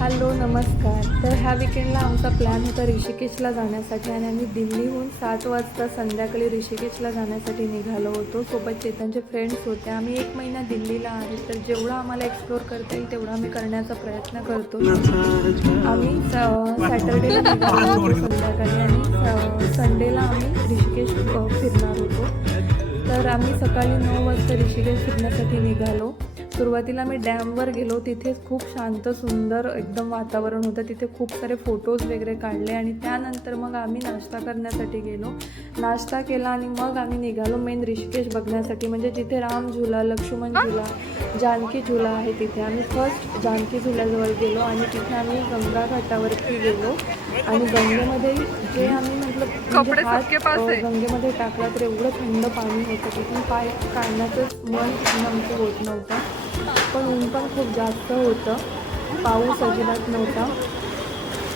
Hello नमस्कार. तर ह्या विकेंडला आमचा प्लॅन होता ऋषिकेशला जाण्यासाठी आणि आम्ही दिल्लीहून 7 वाजता संध्याकाळी ऋषिकेशला जाण्यासाठी निघालो होतो. सोबत चेतनचे फ्रेंड्स होते. आम्ही 1 महिना दिल्लीला आहे, तर जेवढं आम्हाला एक्सप्लोअर करता येईल तेवढं आम्ही करण्याचा प्रयत्न करतो. आम्ही सॅटर्डेला निघालो होतो संध्याकाळी आणि संडेला आम्ही ऋषिकेश फिरणार होतो. तर आम्ही सकाळी 9 वाजता ऋषिकेश फिरण्यासाठी निघालो. सुरुवातीला मी डॅमवर गेलो. तिथे खूप शांत सुंदर एकदम वातावरण होतं. तिथे खूप सारे फोटोज वगैरे काढले आणि त्यानंतर मग आम्ही नाश्ता करण्यासाठी गेलो. नाश्ता केला आणि मग आम्ही निघालो मेन ऋषिकेश बघण्यासाठी, म्हणजे जिथे राम झुला, लक्ष्मण झुला, जानकी झुला आहे तिथे. आम्ही फर्स्ट जानकी झुल्याजवळ गेलो आणि तिथे आम्ही गंगा घाटावरती गेलो आणि गंगेमध्ये जे आम्ही म्हणजे हात गंगेमध्ये टाकला तर एवढं थंड पाणी होतं. तिथून पाय काढण्याचं मन आमचं होत नव्हतं. पण ऊन पण खूप जास्त होतं, पाऊस अजिबात नव्हता.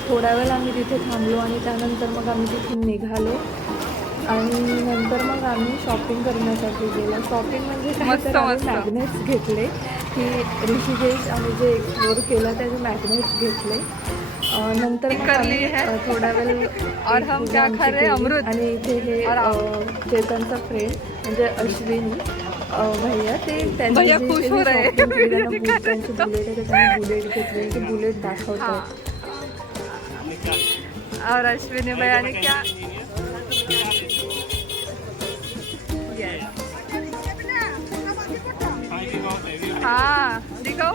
थोडा वेळ आम्ही तिथे थांबलो आणि त्यानंतर मग आम्ही तिथून निघालो आणि नंतर मग आम्ही शॉपिंग करण्यासाठी गेलो. शॉपिंग म्हणजे काय, तर आम्ही मॅग्नेट्स घेतले की ऋषिकेश आम्ही जे एक्सप्लोर केलं त्याचे मॅग्नेट्स घेतले. नंतर मग आम्ही थोडा वेळ अमृत आणि इथे हे चेतनचा फ्रेंड म्हणजे अश्विनी भैया, ते त्यांनी जे शॉपिंग केली, त्यांची बुलेट आहे, त्याच्याने बुलेट घेतली, ते बुलेट दाखवतात. और अश्विनी भैया ने क्या हाँ दिखाओ.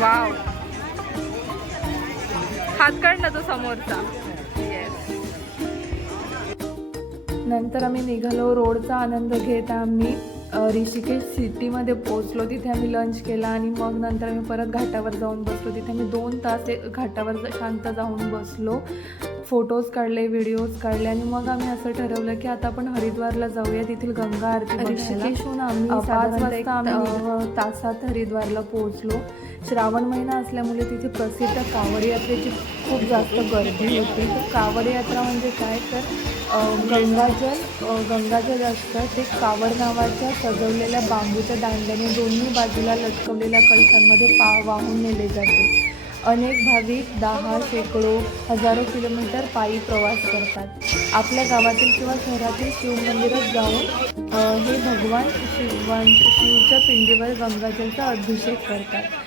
वाव, हात काढ ना तो समोरचा. नंतर आम्ही निघालो. रोडचा आनंद घेत आम्ही ऋषिकेश सिटीमध्ये पोहोचलो. तिथे आम्ही लंच केला आणि मग नंतर आम्ही परत घाटावर जाऊन बसलो. तिथे आम्ही 2 तास घाटावर शांत जाऊन बसलो, फोटोज काढले, व्हिडिओज काढले आणि मग आम्ही असं ठरवलं की आता आपण हरिद्वारला जाऊया, तिथील गंगा आरती. ऋषिकेशहून आम्ही 5 वाजता आम्ही तासात हरिद्वारला पोहोचलो. श्रावण महिना असल्यामुळे तिथे प्रसिद्ध कावड यात्रेची खूप जास्त गर्दी होती. तर कावड यात्रा म्हणजे काय, तर गंगाजल असतं ते कावड नावाच्या सजवलेल्या बांबूच्या दांड्याने दोन्ही बाजूला लटकवलेल्या कलशांमध्ये वाहून नेले जाते. अनेक भाविक 10, शेकडो, हजारो किलोमीटर पायी प्रवास करतात. आपल्या गावातील किंवा शहरातील शिवमंदिरात जाऊन हे भगवान शिवच्या पिंडीवर गंगाजलचा अभिषेक करतात.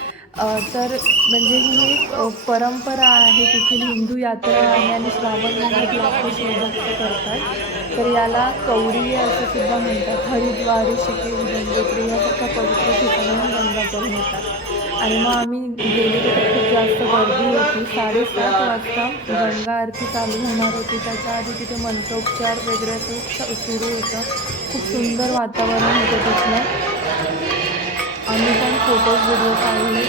तर म्हणजे ही एक परंपरा आहे, तिथील हिंदू यात्रा आहे आणि श्रावण महिन्यात लाखो शिवभक्त करतात. तर याला कौडीय असं सुद्धा म्हणतात. हरिद्वार, ऋषिकेश, गंगोत्री यासारख्या पवित्र ठिकाणाहून गंगाजल मिळतात. आणि मग आम्ही गेले तर खूप जास्त गर्दी होती. 7:30 वाजता गंगा आरती चालू होणार होती. त्याच्या आधी तिथे मंत्रोपचार वगैरे असं सुरू होतं. खूप सुंदर वातावरण होतं तिथलं. आम्ही पण फोटोज व्हिडिओ काढले.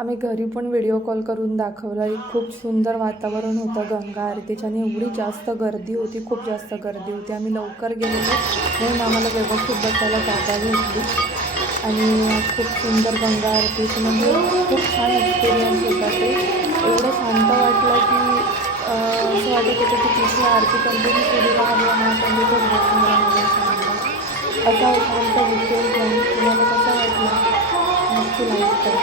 आम्ही घरी पण व्हिडिओ कॉल करून दाखवला. एक खूप सुंदर वातावरण होतं गंगा आरतीच्या आणि एवढी जास्त गर्दी होती, खूप जास्त गर्दी होती. आम्ही लवकर गेलेलो म्हणून आम्हाला व्यवस्थित बसायला जागा भेटली आणि खूप सुंदर गंगा आरतीची म्हणजे खूप छान एक्सपिरियन्स होता. ते एवढं शांत वाटलं की असं वाटत होतं की तिथे आरती कंटिन्यू सुरू राहावी आणि आपण तिथेच बसून राहावं शांत. असा होता आमचा विकेंड प्लॅन. तुम्हाला कसा वाटला नक्की लाईक करा.